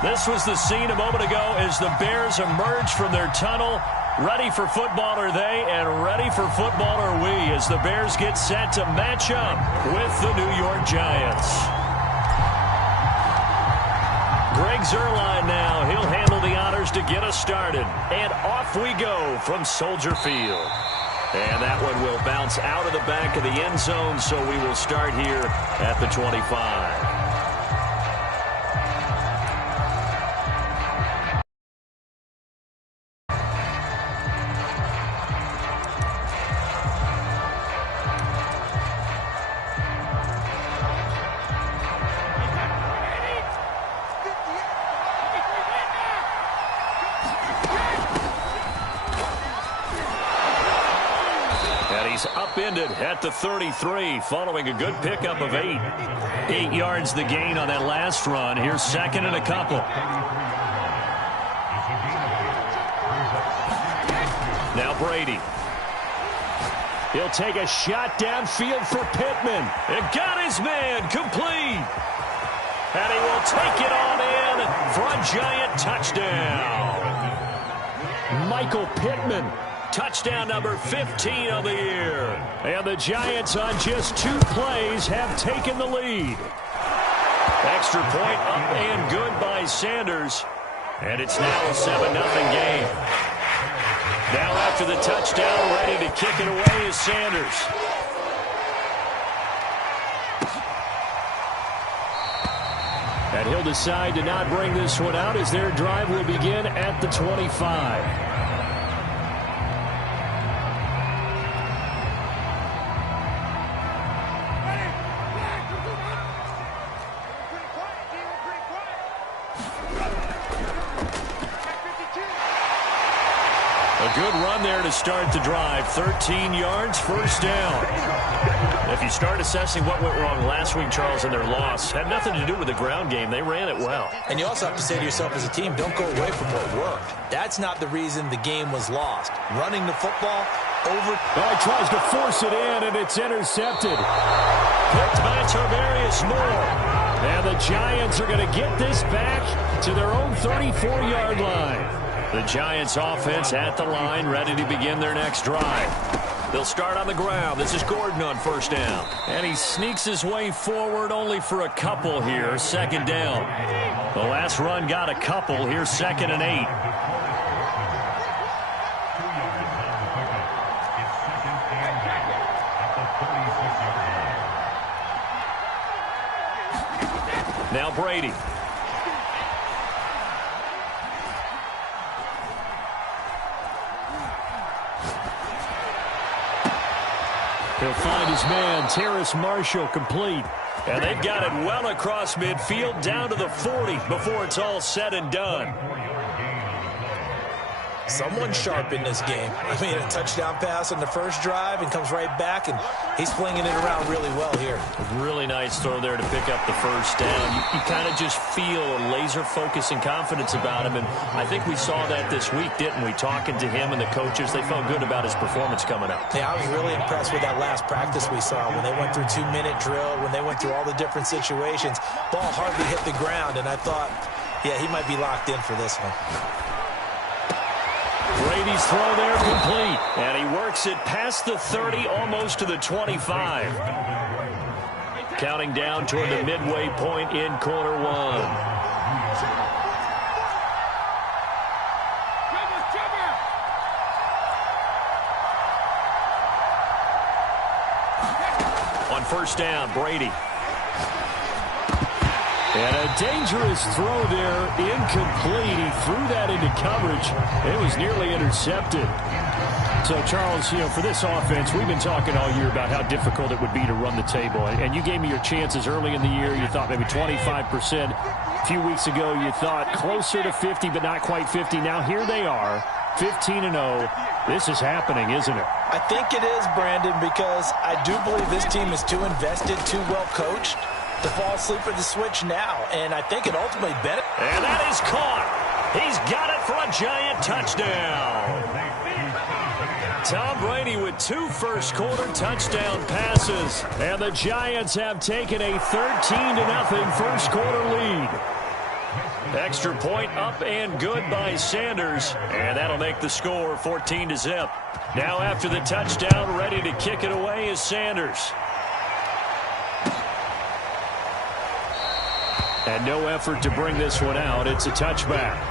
This was the scene a moment ago as the Bears emerged from their tunnel. Ready for football are they, and ready for football are we as the Bears get set to match up with the New York Giants. Greg Zuerlein now. He'll handle the honors to get us started. And off we go from Soldier Field. And that one will bounce out of the back of the end zone, so we will start here at the 25. Upended at the 33 following a good pickup of 8. 8 yards the gain on that last run. Here's second and a couple. Now Brady. He'll take a shot downfield for Pittman. It got his man complete. And he will take it on in for a Giant touchdown. Michael Pittman. Touchdown number 15 of the year. And the Giants on just 2 plays have taken the lead. Extra point up and good by Sanders. And it's now a 7-0 game. Now after the touchdown, ready to kick it away is Sanders. And he'll decide to not bring this one out as their drive will begin at the 25. Good run there to start the drive. 13 yards, first down. If you start assessing what went wrong last week, Charles, in their loss, had nothing to do with the ground game. They ran it well. And you also have to say to yourself as a team, don't go away from what worked. That's not the reason the game was lost. Running the football over. Oh, he tries to force it in, and it's intercepted. Picked by Tarvarius Moore. And the Giants are going to get this back to their own 34-yard line. The Giants offense at the line, ready to begin their next drive. They'll start on the ground. This is Gordon on first down. And he sneaks his way forward only for a couple here. Second down. The last run got a couple. Here's second and 8. Now Brady. He'll find his man, Terrace Marshall, complete. And they've got it well across midfield, down to the 40 before it's all said and done. Someone sharp in this game. I mean, a touchdown pass on the first drive and comes right back, and he's flinging it around really well here. A really nice throw there to pick up the first down. You kind of just feel a laser focus and confidence about him, and I think we saw that this week, didn't we? Talking to him and the coaches, they felt good about his performance coming up. Yeah, I was really impressed with that last practice we saw when they went through 2-minute drill, when they went through all the different situations. Ball hardly hit the ground, and I thought, yeah, he might be locked in for this one. Brady's throw there complete. And he works it past the 30, almost to the 25. Counting down toward the midway point in quarter one. On first down, Brady. And a dangerous throw there, incomplete. He threw that into coverage. It was nearly intercepted. So, Charles, you know, for this offense, we've been talking all year about how difficult it would be to run the table. And you gave me your chances early in the year. You thought maybe 25%. A few weeks ago, you thought closer to 50, but not quite 50. Now, here they are, 15-0. This is happening, isn't it? I think it is, Brandon, because I do believe this team is too invested, too well coached to fall asleep at the switch now, and I think it ultimately benefits. And that is caught. He's got it for a Giant touchdown. Tom Brady with 2 first-quarter touchdown passes, and the Giants have taken a 13-0 first-quarter lead. Extra point up and good by Sanders. And that'll make the score 14-0. Now after the touchdown, ready to kick it away is Sanders. And no effort to bring this one out. It's a touchback.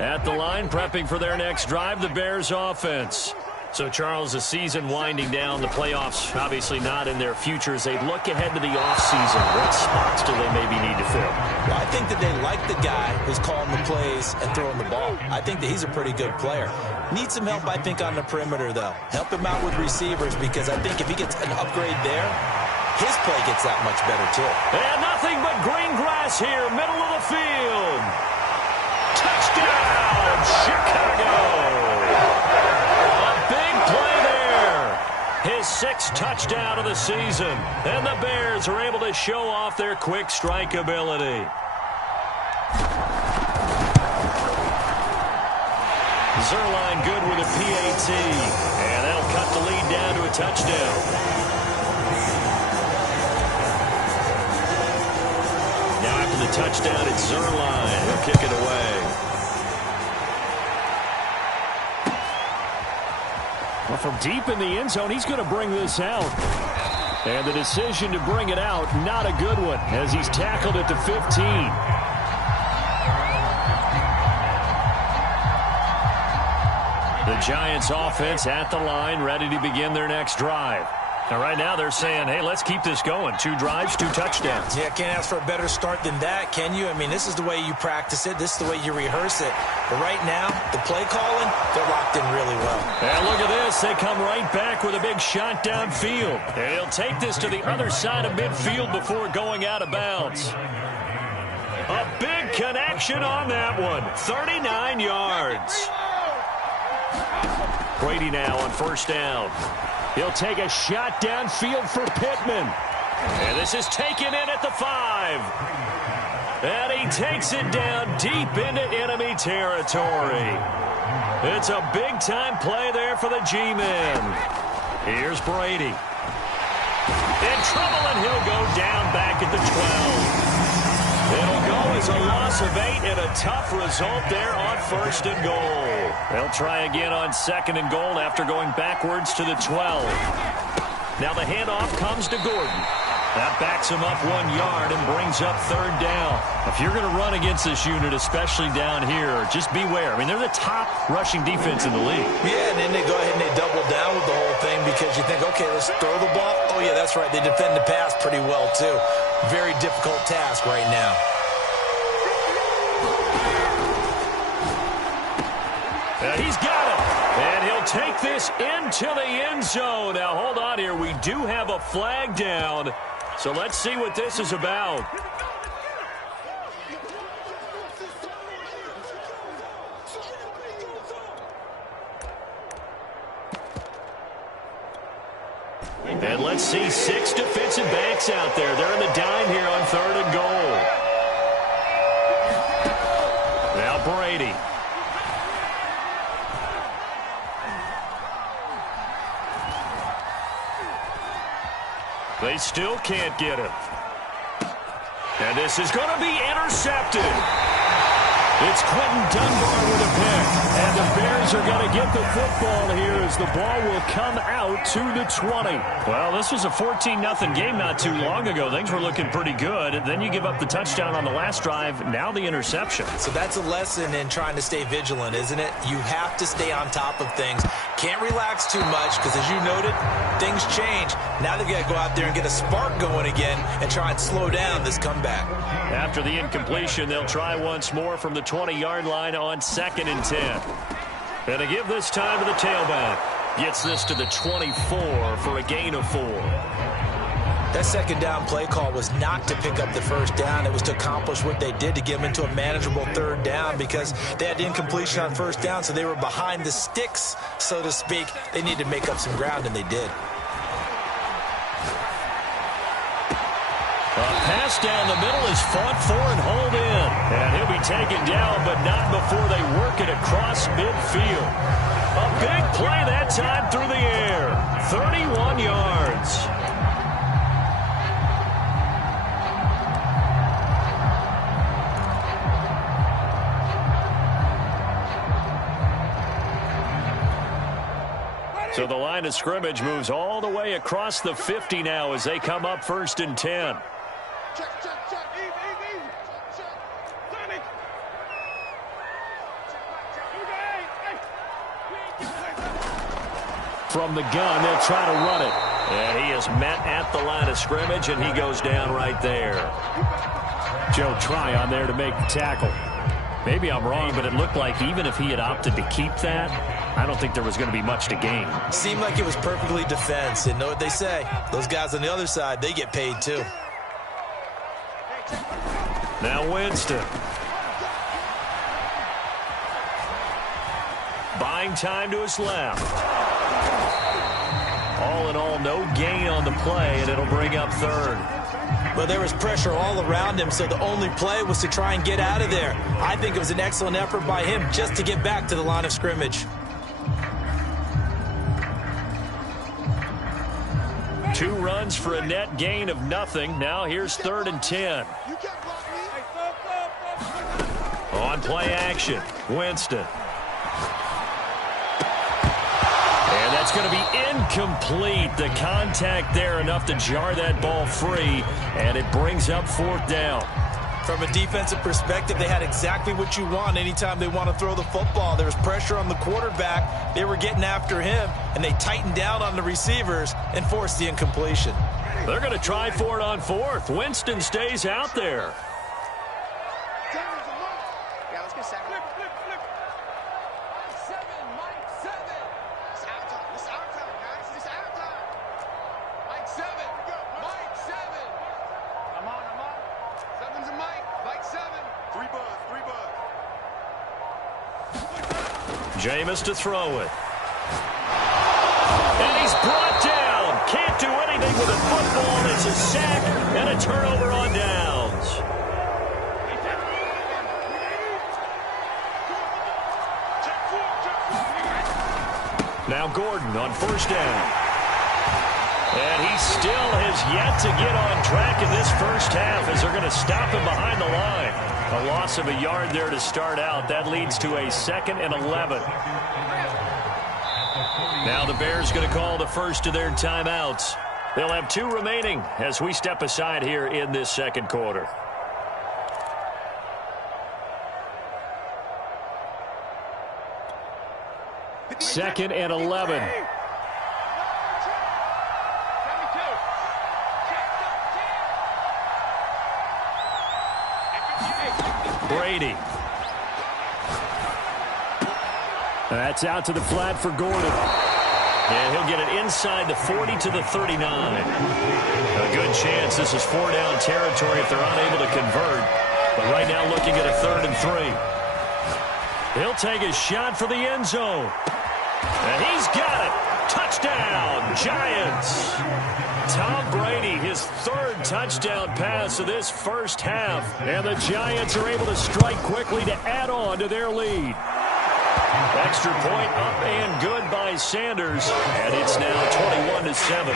At the line, prepping for their next drive, the Bears offense. So, Charles, the season winding down, the playoffs obviously not in their future. As they look ahead to the offseason, what spots do they maybe need to fill? Well, I think that they like the guy who's calling the plays and throwing the ball. I think that he's a pretty good player. Needs some help, I think, on the perimeter, though. Help him out with receivers, because I think if he gets an upgrade there, his play gets that much better, too. And nothing but green grass here, middle of the field. Touchdown, Chicago! His sixth touchdown of the season. And the Bears are able to show off their quick strike ability. Zerline good with a PAT. And that'll cut the lead down to a touchdown. Now after the touchdown, it's Zerline. He'll kick it away. Well, from deep in the end zone, he's going to bring this out. And the decision to bring it out, not a good one, as he's tackled at the 15. The Giants offense at the line, ready to begin their next drive. Now, right now, they're saying, hey, let's keep this going. 2 drives, 2 touchdowns. Yeah, can't ask for a better start than that, can you? I mean, this is the way you practice it. This is the way you rehearse it. But right now, the play calling, they're locked in really well. And look at this. They come right back with a big shot downfield. And he'll take this to the other side of midfield before going out of bounds. A big connection on that one. 39 yards. Brady now on first down. He'll take a shot downfield for Pittman. And this is taken in at the 5. And he takes it down deep into enemy territory. It's a big-time play there for the G-men. Here's Brady. In trouble, and he'll go down back at the 12. It'll go as a loss of 8 and a tough result there on first and goal. They'll try again on second and goal after going backwards to the 12. Now the handoff comes to Gordon. That backs him up 1 yard and brings up third down. If you're going to run against this unit, especially down here, just beware. I mean, they're the top rushing defense in the league. Yeah, and then they go ahead and they double down with the whole thing because you think, okay, let's throw the ball. Oh, yeah, that's right. They defend the pass pretty well, too. Very difficult task right now. And he's got it. And he'll take this into the end zone. Now, hold on here. We do have a flag down. So let's see what this is about. And let's see 6 defensive backs out there. They're in the dime here on third and goal. Now Brady. They still can't get him. And this is going to be intercepted. It's Quentin Dunbar with a pick. And the Bears are going to get the football here as the ball will come out to the 20. Well, this was a 14-0 game not too long ago. Things were looking pretty good. Then you give up the touchdown on the last drive. Now the interception. So that's a lesson in trying to stay vigilant, isn't it? You have to stay on top of things. Can't relax too much because, as you noted, things change. Now they've got to go out there and get a spark going again and try and slow down this comeback. After the incompletion, they'll try once more from the 20-yard line on 2nd and 10. And to give this time to the tailback. Gets this to the 24 for a gain of 4. That second down play call was not to pick up the first down. It was to accomplish what they did to get them into a manageable third down because they had incompletion on first down, so they were behind the sticks, so to speak. They needed to make up some ground, and they did. pass down the middle is fought for and hauled in. And he'll be taken down, but not before they work it across midfield. A big play that time through the air. 31 yards. So the line of scrimmage moves all the way across the 50 now as they come up 1st and 10. From the gun, they'll try to run it. And he is met at the line of scrimmage, and he goes down right there. Joe Tryon there to make the tackle. Maybe I'm wrong, but it looked like even if he had opted to keep that, I don't think there was going to be much to gain. Seemed like it was perfectly defense. And know what they say? Those guys on the other side, they get paid too. Now Winston. Buying time to his left. All in all, no gain on the play, and it'll bring up 3rd. But there was pressure all around him, so the only play was to try and get out of there. I think it was an excellent effort by him just to get back to the line of scrimmage. 2 runs for a net gain of nothing. Now here's 3rd and 10. On play action, Winston. And that's going to be incomplete. The contact there enough to jar that ball free, and it brings up 4th down. From a defensive perspective, they had exactly what you want anytime they want to throw the football. There was pressure on the quarterback. They were getting after him, and they tightened down on the receivers and forced the incompletion. They're going to try for it on 4th. Winston stays out there. Jameis to throw it. And he's brought down. Can't do anything with a football. It's a sack and a turnover on downs. Now Gordon on 1st down. And he still has yet to get on track in this first half as they're going to stop him behind the line. A loss of a yard there to start out. That leads to a 2nd and 11. Now the Bears going to call the first of their timeouts. They'll have 2 remaining as we step aside here in this 2nd quarter. Second and 11. Brady. That's out to the flat for Gordon. And he'll get it inside the 40 to the 39. A good chance this is 4-down territory if they're unable to convert. But right now looking at a 3rd and 3. He'll take a shot for the end zone. And he's got it. Touchdown, Giants. Tom Brady, his 3rd touchdown pass of this first half. And the Giants are able to strike quickly to add on to their lead. Extra point up and good by Sanders. And it's now 21-7.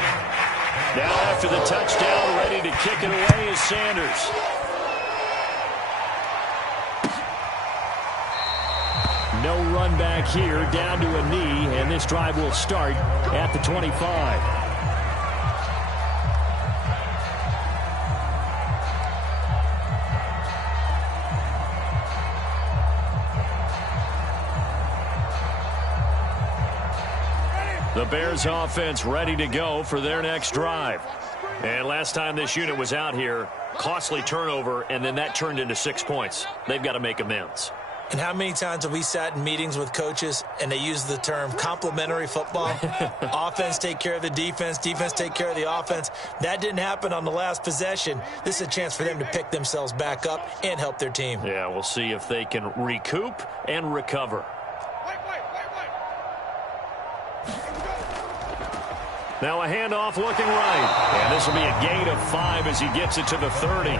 Now after the touchdown, ready to kick it away is Sanders. No run back here, down to a knee, and this drive will start at the 25. The Bears offense ready to go for their next drive. And last time this unit was out here, costly turnover, and then that turned into 6 points. They've got to make amends. And how many times have we sat in meetings with coaches and they use the term complementary football? Offense take care of the defense, defense take care of the offense. That didn't happen on the last possession. This is a chance for them to pick themselves back up and help their team. Yeah, we'll see if they can recoup and recover. Now a handoff looking right. And this will be a gain of 5 as he gets it to the 30.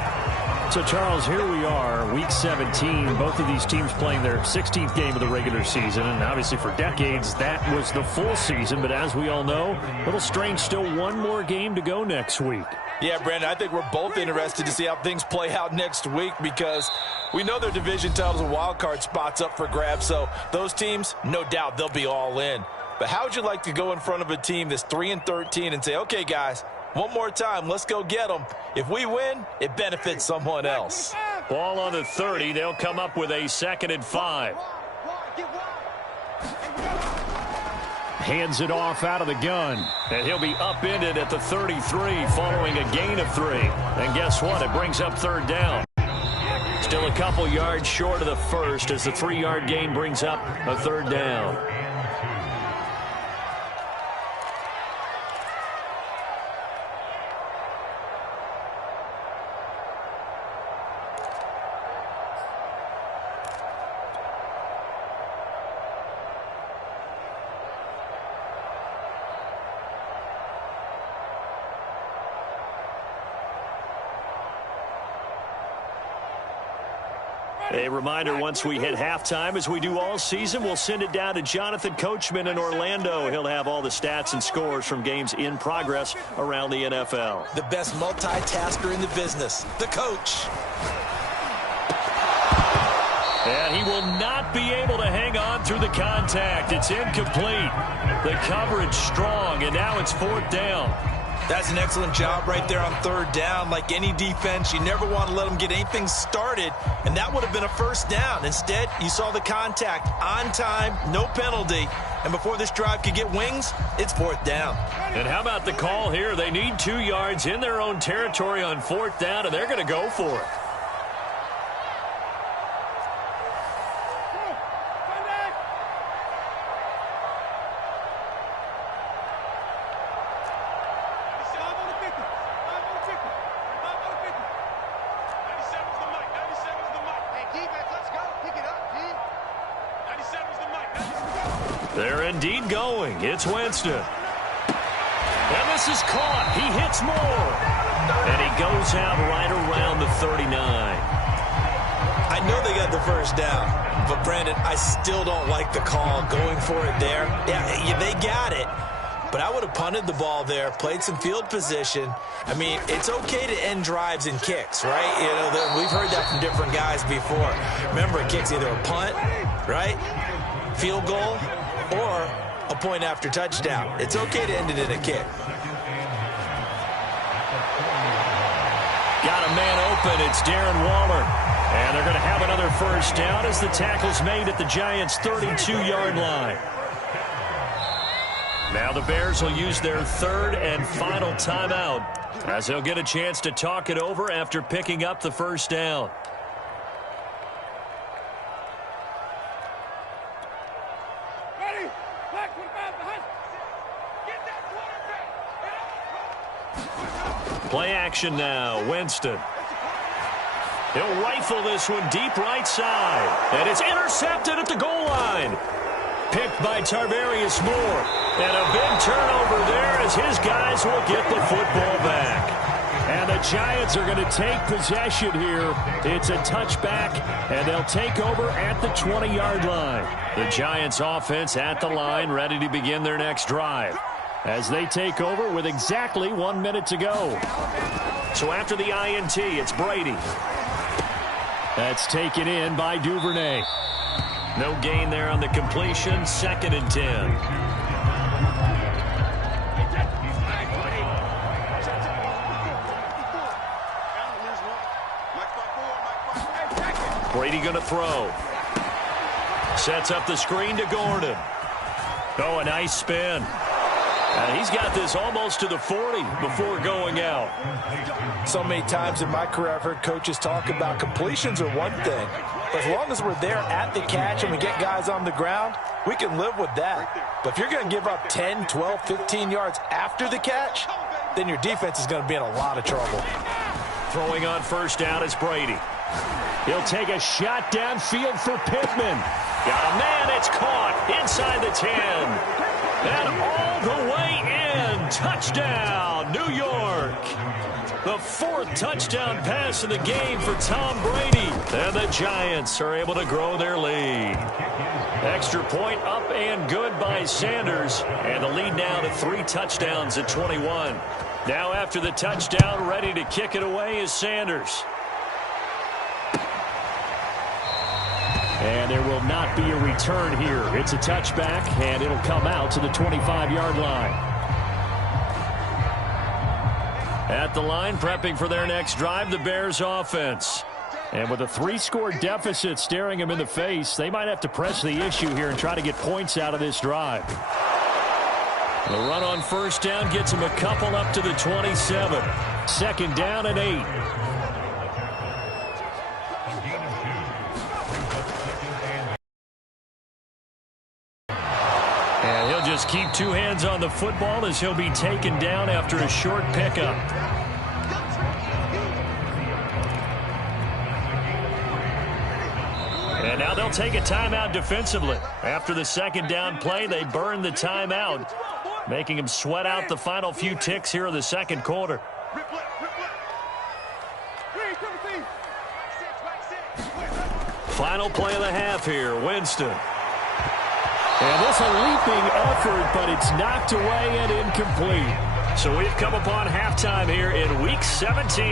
So, Charles, here we are, Week 17. Both of these teams playing their 16th game of the regular season. And obviously for decades, that was the full season. But as we all know, a little strange, still one more game to go next week. Yeah, Brandon, I think we're both interested to see how things play out next week because we know their division titles and wild card spots up for grabs. So those teams, no doubt, they'll be all in. But how would you like to go in front of a team that's 3-13 and say, okay, guys, one more time, let's go get them. If we win, it benefits someone else. Ball on the 30. They'll come up with a 2nd and 5. Hands it off out of the gun. And he'll be upended at the 33 following a gain of 3. And guess what? It brings up 3rd down. Still a couple yards short of the first as the 3-yard gain brings up a 3rd down. A reminder, once we hit halftime, as we do all season, we'll send it down to Jonathan Coachman in Orlando. He'll have all the stats and scores from games in progress around the NFL. The best multitasker in the business, the coach. And he will not be able to hang on through the contact. It's incomplete. The coverage strong, and now it's 4th down. That's an excellent job right there on 3rd down. Like any defense, you never want to let them get anything started, and that would have been a 1st down. Instead, you saw the contact on time, no penalty, and before this drive could get wings, it's 4th down. And how about the call here? They need 2 yards in their own territory on 4th down, and they're going to go for it. They're indeed going. It's Winston. And this is caught. He hits more. And he goes out right around the 39. I know they got the 1st down, but, Brandon, I still don't like the call going for it there. Yeah, they got it. But I would have punted the ball there, played some field position. I mean, it's okay to end drives and kicks, right? You know, we've heard that from different guys before. Remember, a kick's either a punt, right, field goal, or a point after touchdown. It's okay to end it in a kick. Got a man open. It's Darren Waller. And they're going to have another 1st down as the tackle's made at the Giants' 32-yard line. Now the Bears will use their 3rd and final timeout as they'll get a chance to talk it over after picking up the 1st down. Play action now. Winston. He'll rifle this one deep right side. And it's intercepted at the goal line. Picked by Tarvarius Moore. And a big turnover there as his guys will get the football back. And the Giants are going to take possession here. It's a touchback, and they'll take over at the 20-yard line. The Giants offense at the line, ready to begin their next drive as they take over with exactly 1 minute to go. So after the INT, it's Brady. That's taken in by Duvernay. No gain there on the completion. 2nd and 10. Brady going to throw. Sets up the screen to Gordon. Oh, a nice spin. He's got this almost to the 40 before going out. So many times in my career I've heard coaches talk about completions are one thing. But as long as we're there at the catch and we get guys on the ground, we can live with that. But if you're going to give up 10, 12, 15 yards after the catch, then your defense is going to be in a lot of trouble. Throwing on 1st down is Brady. He'll take a shot downfield for Pittman. Got a man, it's caught inside the 10. And all the way in touchdown, New York. The 4th touchdown pass of the game for Tom Brady. And the Giants are able to grow their lead. Extra point up and good by Sanders. And the lead now to 3 touchdowns at 21. Now after the touchdown, ready to kick it away is Sanders. And there will not be a return here. It's a touchback, and it'll come out to the 25-yard line. At the line, prepping for their next drive, the Bears offense. And with a 3-score deficit staring them in the face, they might have to press the issue here and try to get points out of this drive. The run on first down gets them a couple up to the 27. 2nd down and 8. And he'll just keep 2 hands on the football as he'll be taken down after a short pickup. And now they'll take a timeout defensively. After the 2nd down play, they burn the timeout, making him sweat out the final few ticks here in the 2nd quarter. Final play of the half here, Winston. And this a leaping effort, but it's knocked away and incomplete. So we've come upon halftime here in Week 17.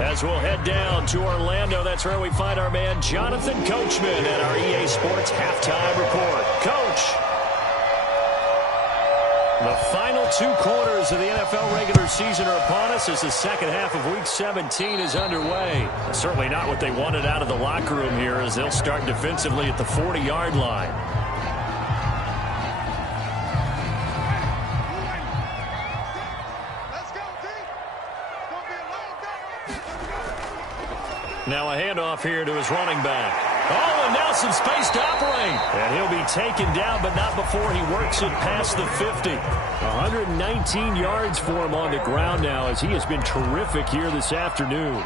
As we'll head down to Orlando, that's where we find our man Jonathan Coachman at our EA Sports Halftime Report. Coach, the final 2 quarters of the NFL regular season are upon us as the second half of Week 17 is underway. Certainly not what they wanted out of the locker room here as they'll start defensively at the 40-yard line. Now a handoff here to his running back. Oh, and now some space to operate. And he'll be taken down, but not before he works it past the 50. 119 yards for him on the ground now as he has been terrific here this afternoon.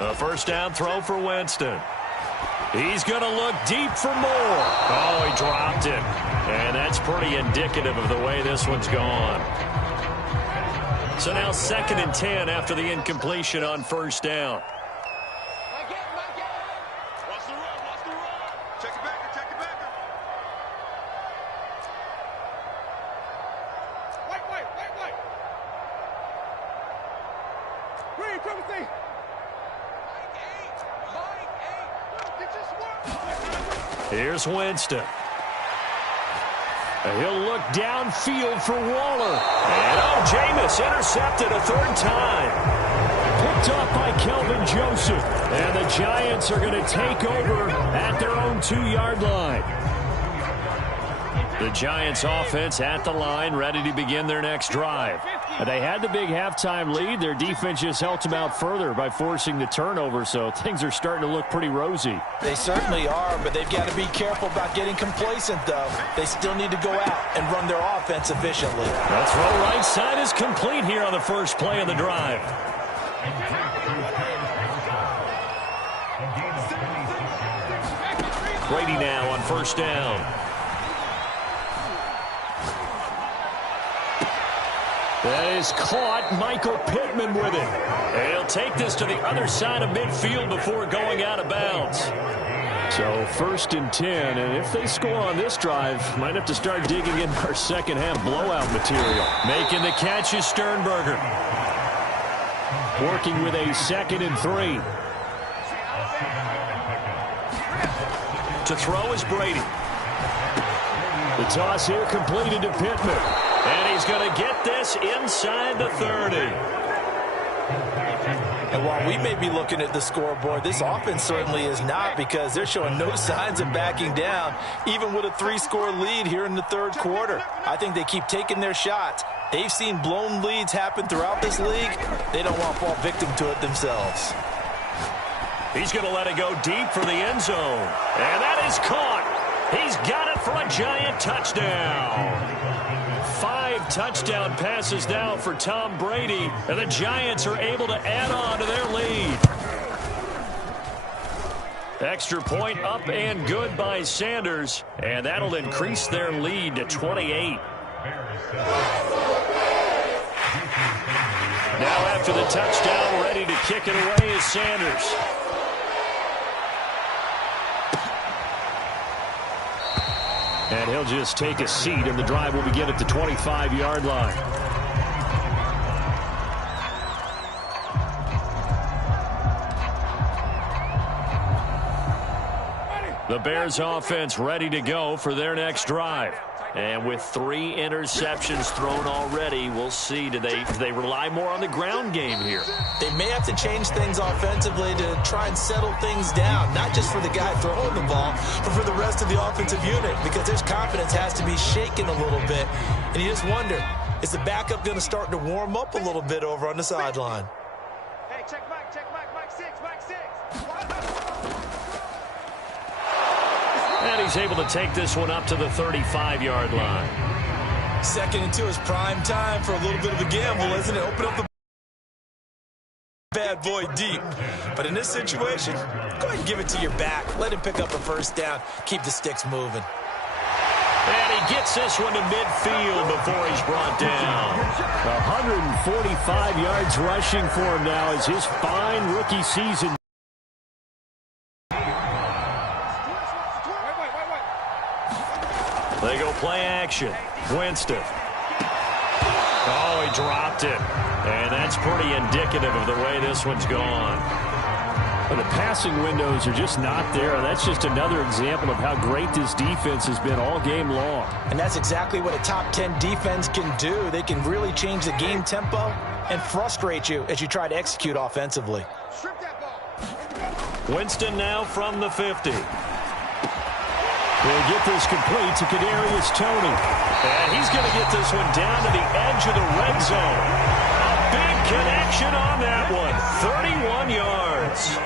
A first down throw for Winston. He's going to look deep for more. Oh, he dropped it. And that's pretty indicative of the way this one's gone. So now 2nd and 10 after the incompletion on first down. Watch the run. Check it back. Wait. Green, Timothy. Here's Winston. And he'll look downfield for Waller. And Jameis intercepted a 3rd time. Picked off by Kelvin Joseph. And the Giants are going to take over at their own 2-yard line. The Giants offense at the line, ready to begin their next drive. They had the big halftime lead. Their defense just helped them out further by forcing the turnover, so things are starting to look pretty rosy. They certainly are, but they've got to be careful about getting complacent, though. They still need to go out and run their offense efficiently. That throw right side is complete here on the first play of the drive. Brady now on first down. That is caught. Michael Pittman with it. And he'll take this to the other side of midfield before going out of bounds. So 1st and 10, and if they score on this drive, might have to start digging in our second half blowout material. Making the catch is Sternberger. Working with a 2nd and 3. To throw is Brady. The toss here completed to Pittman. And he's going to get this inside the 30. And while we may be looking at the scoreboard, this offense certainly is not, because they're showing no signs of backing down, even with a 3-score lead here in the 3rd quarter. I think they keep taking their shots. They've seen blown leads happen throughout this league. They don't want to fall victim to it themselves. He's going to let it go deep for the end zone. And that is caught. He's got it for a Giant touchdown. 5 touchdown passes now for Tom Brady, and the Giants are able to add on to their lead. Extra point up and good by Sanders, and that'll increase their lead to 28. Now after the touchdown, ready to kick it away is Sanders. And he'll just take a seat, and the drive will begin at the 25-yard line. The Bears offense ready to go for their next drive. And with 3 interceptions thrown already, we'll see. Do they rely more on the ground game here? They may have to change things offensively to try and settle things down, not just for the guy throwing the ball, but for the rest of the offensive unit, because their confidence has to be shaken a little bit. And you just wonder, is the backup going to start to warm up a little bit over on the sideline? Hey, check Mike 6, Mike 6. And he's able to take this one up to the 35-yard line. 2nd and 2 is prime time for a little bit of a gamble, isn't it? Open up the bad boy deep. But in this situation, go ahead and give it to your back. Let him pick up a first down. Keep the sticks moving. And he gets this one to midfield before he's brought down. 145 yards rushing for him now as his fine rookie season. They go play action. Winston. Oh, he dropped it. And that's pretty indicative of the way this one's gone. Well, the passing windows are just not there. That's just another example of how great this defense has been all game long. And that's exactly what a top 10 defense can do. They can really change the game tempo and frustrate you as you try to execute offensively. Strip that ball. Winston now from the 50. We'll get this complete to Kadarius Toney. And he's going to get this one down to the edge of the red zone. A big connection on that one. 31 yards.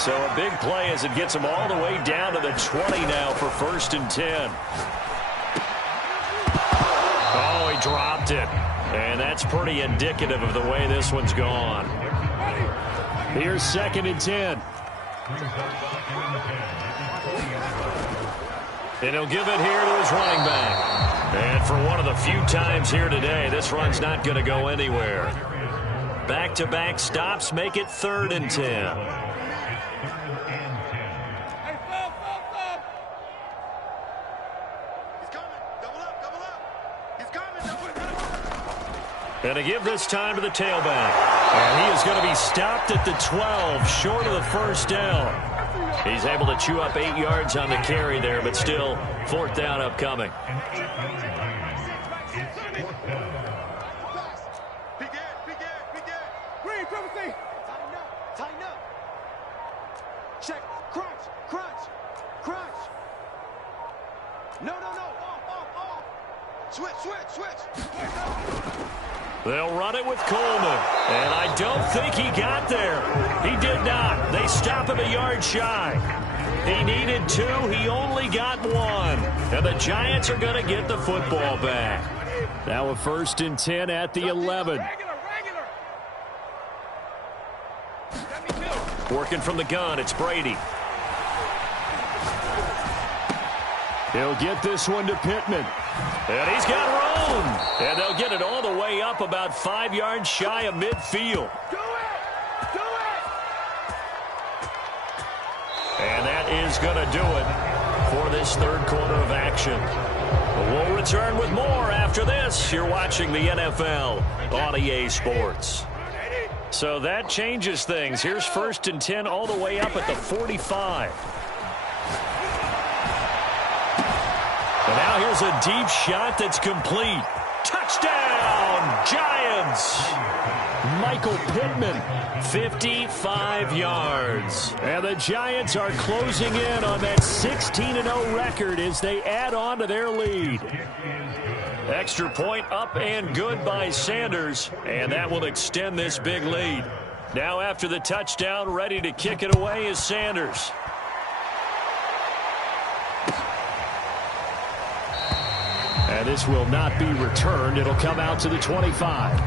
So a big play as it gets him all the way down to the 20 now for 1st and 10. Oh, he dropped it. And that's pretty indicative of the way this one's gone. Here's 2nd and 10. And he'll give it here to his running back. And for one of the few times here today, this run's not going to go anywhere. Back-to-back stops make it 3rd and 10. Hey, stop. He's coming. Double up. He's coming. Double up. And to give this time to the tailback. And he is going to be stopped at the 12, short of the first down. He's able to chew up 8 yards on the carry there, but still 4th down upcoming. Green, triple C. Tighten up. Check. Crunch. No. Off. Switch. They'll run it with Coleman. And I don't think he got there. He did not. They stop him a yard shy. He needed 2. He only got 1. And the Giants are going to get the football back. Now a 1st and 10 at the 11. Working from the gun, it's Brady. He'll get this one to Pittman. And he's got room. And they'll get it all the way up about 5 yards shy of midfield. Do it! And that is going to do it for this 3rd quarter of action. We'll return with more after this. You're watching the NFL on EA Sports. So that changes things. Here's 1st and 10 all the way up at the 45. And now here's a deep shot that's complete. Touchdown, Giants! Michael Pittman, 55 yards. And the Giants are closing in on that 16-0 record as they add on to their lead. Extra point up and good by Sanders, and that will extend this big lead. Now after the touchdown, ready to kick it away is Sanders. And this will not be returned. It'll come out to the 25.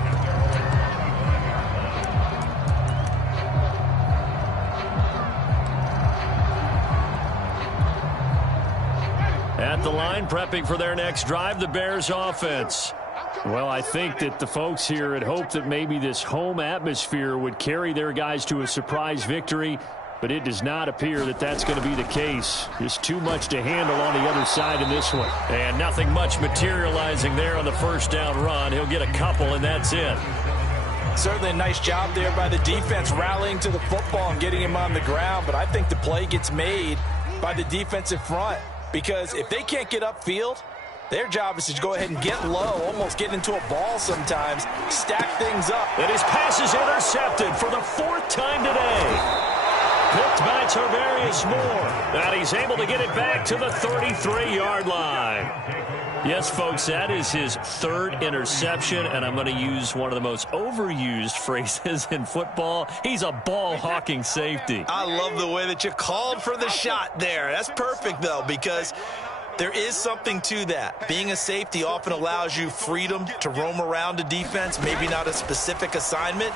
At the line, prepping for their next drive, the Bears offense. Well, I think that the folks here had hoped that maybe this home atmosphere would carry their guys to a surprise victory, but it does not appear that that's going to be the case. Just too much to handle on the other side in this one. And nothing much materializing there on the first down run. He'll get a couple, and that's it. Certainly a nice job there by the defense rallying to the football and getting him on the ground, but I think the play gets made by the defensive front because if they can't get upfield, their job is to go ahead and get low, almost get into a ball sometimes, stack things up. And his pass is intercepted for the fourth time today. Picked by Tarvarius Moore. And he's able to get it back to the 33-yard line. Yes, folks, that is his third interception, and I'm going to use one of the most overused phrases in football. He's a ball-hawking safety. I love the way that you called for the shot there. That's perfect, though, because there is something to that. Being a safety often allows you freedom to roam around a defense, maybe not a specific assignment.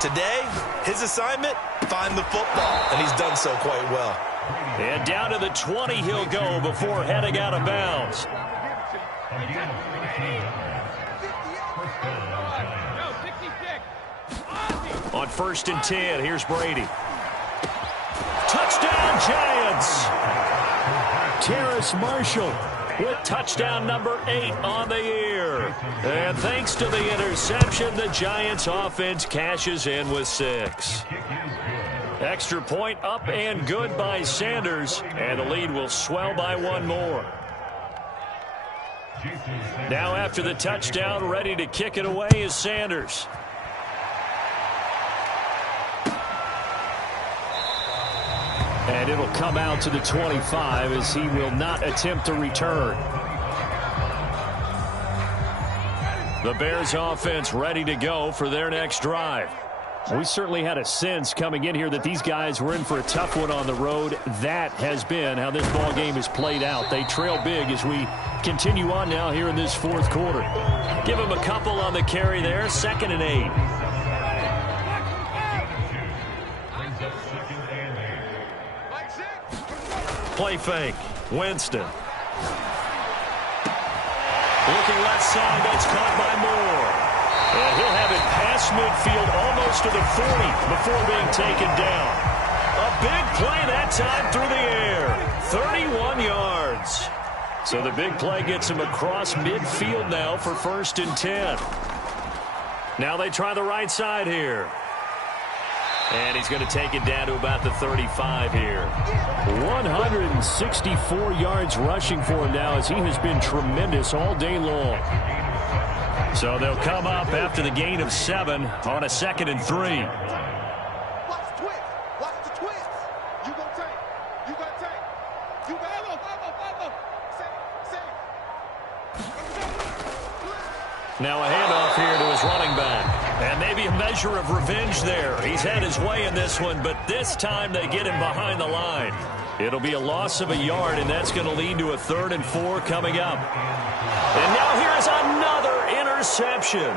Today, his assignment, find the football, and he's done so quite well. And down to the 20 he'll go before heading out of bounds. On 1st and 10, here's Brady. Touchdown, Giants! Terrace Marshall with touchdown number 8 on the year. And thanks to the interception, the Giants offense cashes in with 6. Extra point up and good by Sanders, and the lead will swell by 1 more. Now after the touchdown, ready to kick it away is Sanders. And it'll come out to the 25 as he will not attempt to return. The Bears offense ready to go for their next drive. We certainly had a sense coming in here that these guys were in for a tough one on the road. That has been how this ball game has played out. They trail big as we continue on now here in this fourth quarter. Give them a couple on the carry there. 2nd and 8. Play fake. Winston. Looking left side. That's caught by Moore. And he'll have it past midfield almost to the 40 before being taken down. A big play that time through the air. 31 yards. So the big play gets him across midfield now for 1st and 10. Now they try the right side here. And he's going to take it down to about the 35 here. 164 yards rushing for him now as he has been tremendous all day long. So they'll come up after the gain of 7 on a 2nd and 3. Watch the twist. Watch the twist. You gonna take. You gonna take. You gonna go. Save. Now a handoff here to his running back. And maybe a measure of revenge there. He's had his way in this one, but this time they get him behind the line. It'll be a loss of a yard, and that's going to lead to a 3rd and 4 coming up. And now here is another interception.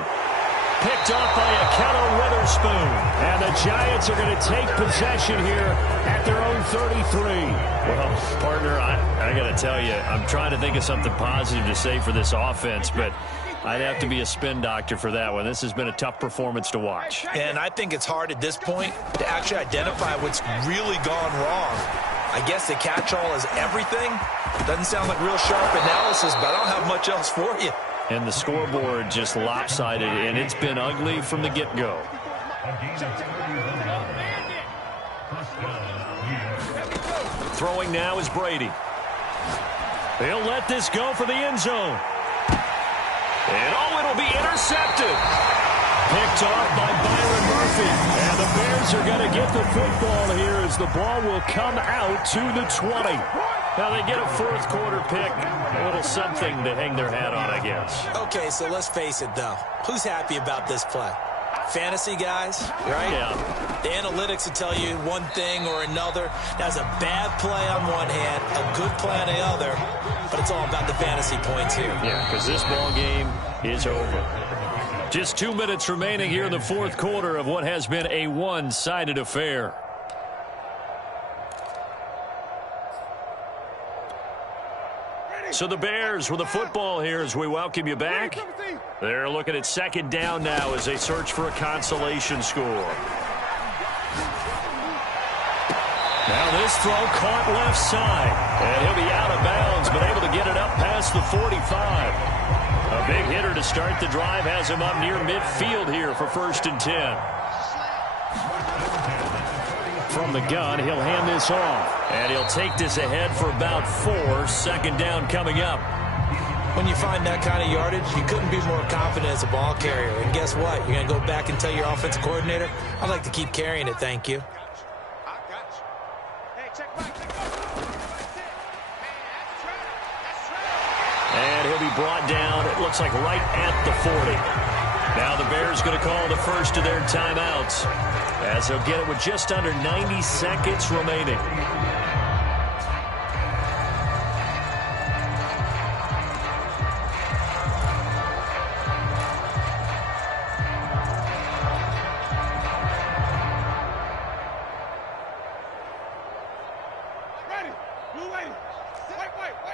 Picked off by Akello Witherspoon. And the Giants are going to take possession here at their own 33. Well, partner, I got to tell you, I'm trying to think of something positive to say for this offense, but I'd have to be a spin doctor for that one. This has been a tough performance to watch. And I think it's hard at this point to actually identify what's really gone wrong. I guess the catch-all is everything. Doesn't sound like real sharp analysis, but I don't have much else for you. And the scoreboard just lopsided, and it's been ugly from the get-go. Throwing now is Brady. He'll let this go for the end zone. And it'll be intercepted. Picked off by Byron Murphy. And the Bears are going to get the football here as the ball will come out to the 20. Now they get a 4th quarter pick. A little something to hang their hat on, I guess. Okay, so let's face it, though. Who's happy about this play? fantasy guys, right? Yeah. The analytics will tell you one thing or another. That's a bad play on one hand, a good play on the other, but it's all about the fantasy points here. Yeah, because this ball game is over. Just 2 minutes remaining here in the fourth quarter of what has been a one-sided affair. So the Bears with the football here as we welcome you back. They're looking at second down now as they search for a consolation score. Now this throw caught left side. And he'll be out of bounds, but able to get it up past the 45. A big hitter to start the drive has him up near midfield here for 1st and 10. From the gun, he'll hand this off. And he'll take this ahead for about 4. 2nd down coming up. When you find that kind of yardage, you couldn't be more confident as a ball carrier. And guess what? You're going to go back and tell your offensive coordinator, I'd like to keep carrying it, thank you. And he'll be brought down, it looks like right at the 40. Now the Bears going to call the first of their timeouts, as they'll get it with just under 90 seconds remaining. Ready. Blue lady.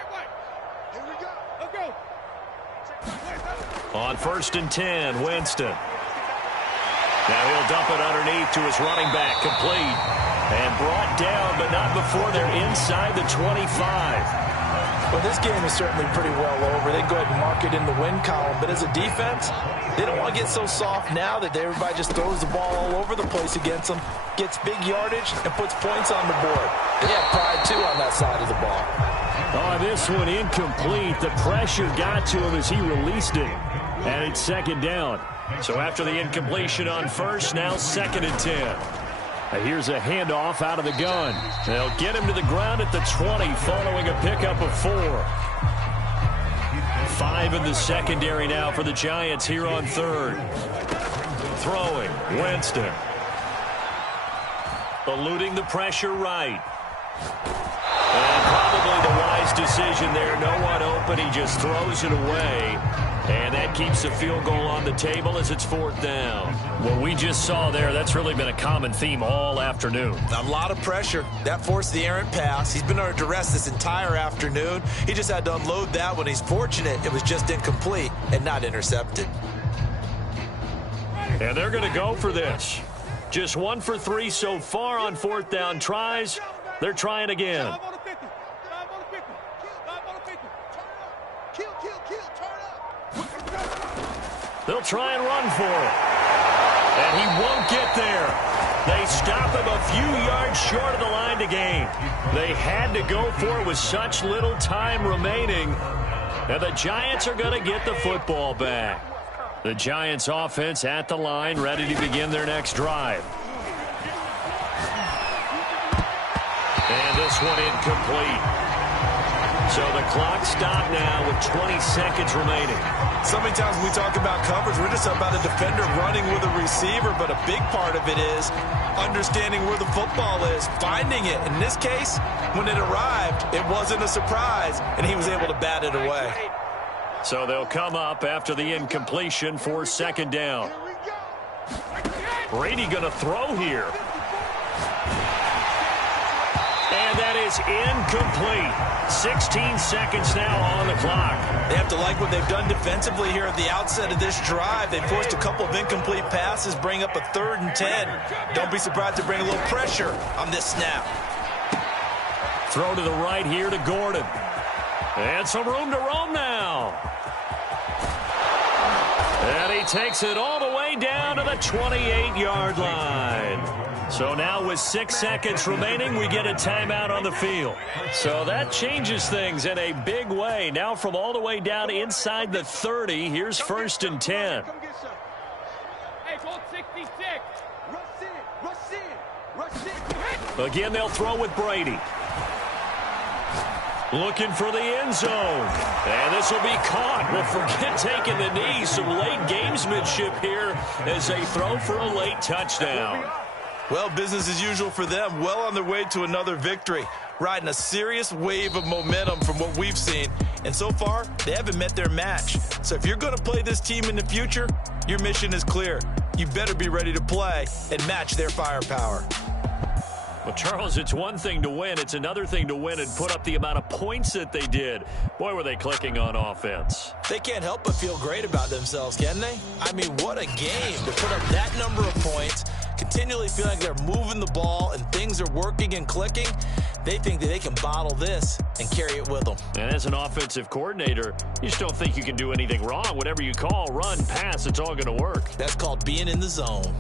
White. Here we go. Let's go. On 1st and 10, Winston. Now he'll dump it underneath to his running back, complete. And brought down, but not before they're inside the 25. Well, this game is certainly pretty well over. They go ahead and mark it in the win column. But as a defense, they don't want to get so soft now that everybody just throws the ball all over the place against them, gets big yardage, and puts points on the board. They have pride, too, on that side of the ball. Oh, this one incomplete. The pressure got to him as he released it. And it's 2nd down. So after the incompletion on 1st, now 2nd and 10. And here's a handoff out of the gun. They'll get him to the ground at the 20 following a pickup of 4. 5 in the secondary now for the Giants here on 3rd. Throwing, Winston. Eluding the pressure right. And probably the wise decision there. No one open. He just throws it away. And that keeps the field goal on the table as it's 4th down. What we just saw there, that's really been a common theme all afternoon. A lot of pressure. That forced the errant pass. He's been under duress this entire afternoon. He just had to unload that one. He's fortunate it was just incomplete and not intercepted. And they're going to go for this. Just 1 for 3 so far on 4th down tries. They're trying again. They'll try and run for it. And he won't get there. They stop him a few yards short of the line to gain. They had to go for it with such little time remaining. And the Giants are going to get the football back. The Giants offense at the line, ready to begin their next drive. And this one incomplete. So the clock stopped now with 20 seconds remaining. So many times when we talk about coverage, we're just about a defender running with a receiver, but a big part of it is understanding where the football is, finding it. In this case, when it arrived, it wasn't a surprise, and he was able to bat it away. So they'll come up after the incompletion for 2nd down. Brady going to throw here. And that is incomplete. 16 seconds now on the clock. They have to like what they've done defensively here at the outset of this drive. They forced a couple of incomplete passes, bring up a 3rd and 10. Don't be surprised to bring a little pressure on this snap. Throw to the right here to Gordon. And some room to roam now. And he takes it all the way down to the 28-yard line. So now with 6 seconds remaining, we get a timeout on the field. So that changes things in a big way. Now from all the way down inside the 30, here's 1st and 10. Hey, ball 66. Rush in. Again, they'll throw with Brady. Looking for the end zone. And this will be caught. Well, forget taking the knee. Some late gamesmanship here as they throw for a late touchdown. Well, business as usual for them. Well on their way to another victory. Riding a serious wave of momentum from what we've seen. And so far, they haven't met their match. So if you're going to play this team in the future, your mission is clear. You better be ready to play and match their firepower. Well, Charles, it's one thing to win. It's another thing to win and put up the amount of points that they did. Boy, were they clicking on offense. They can't help but feel great about themselves, can they? I mean, what a game to put up that number of points, continually feel like they're moving the ball and things are working and clicking. They think that they can bottle this and carry it with them. And as an offensive coordinator, you just don't think you can do anything wrong. Whatever you call, run, pass, it's all going to work. That's called being in the zone.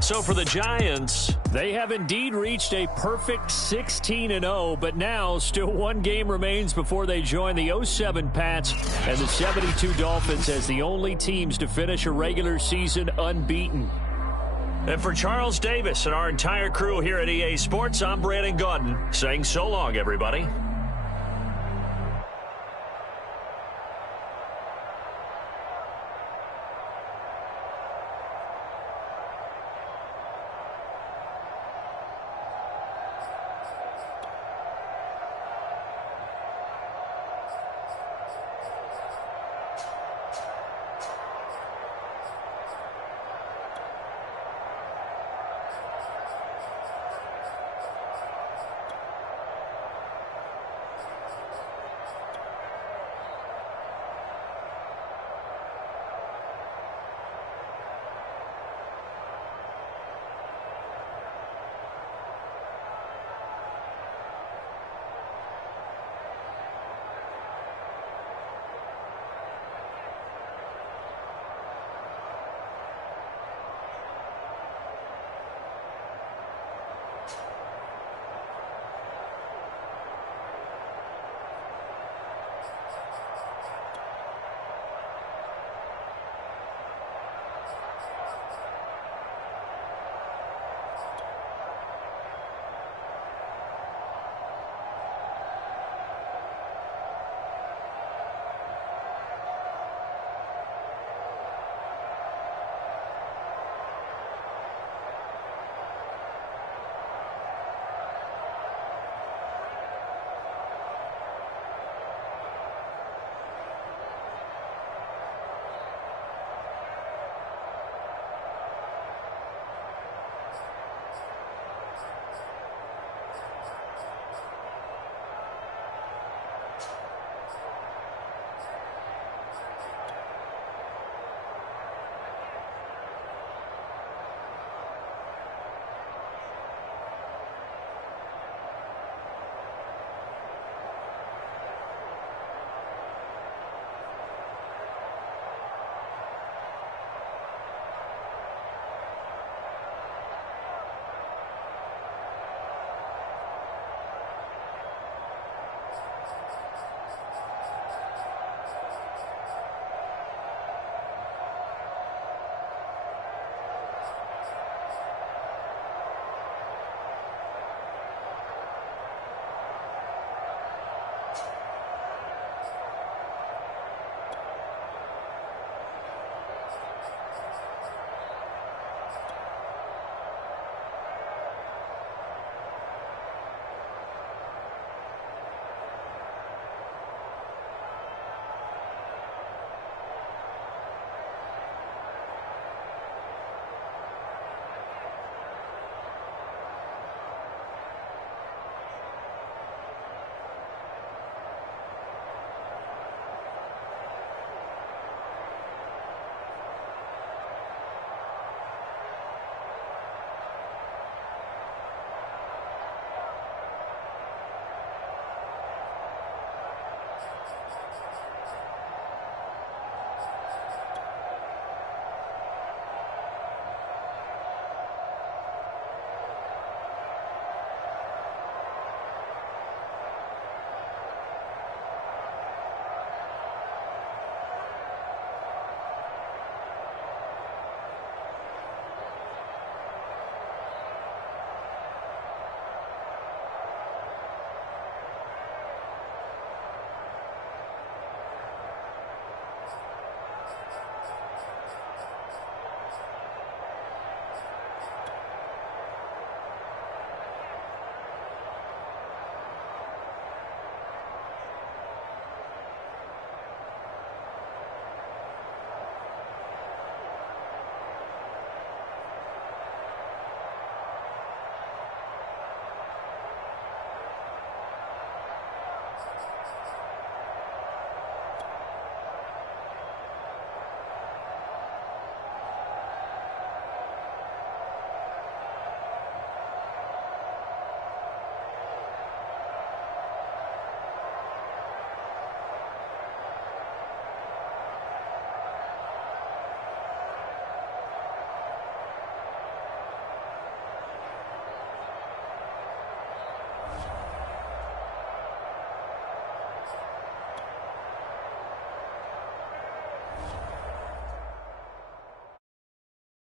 So for the Giants, they have indeed reached a perfect 16-0, but now still one game remains before they join the 07 Pats and the 72 Dolphins as the only teams to finish a regular season unbeaten. And for Charles Davis and our entire crew here at EA Sports, I'm Brandon Gaudin saying so long, everybody.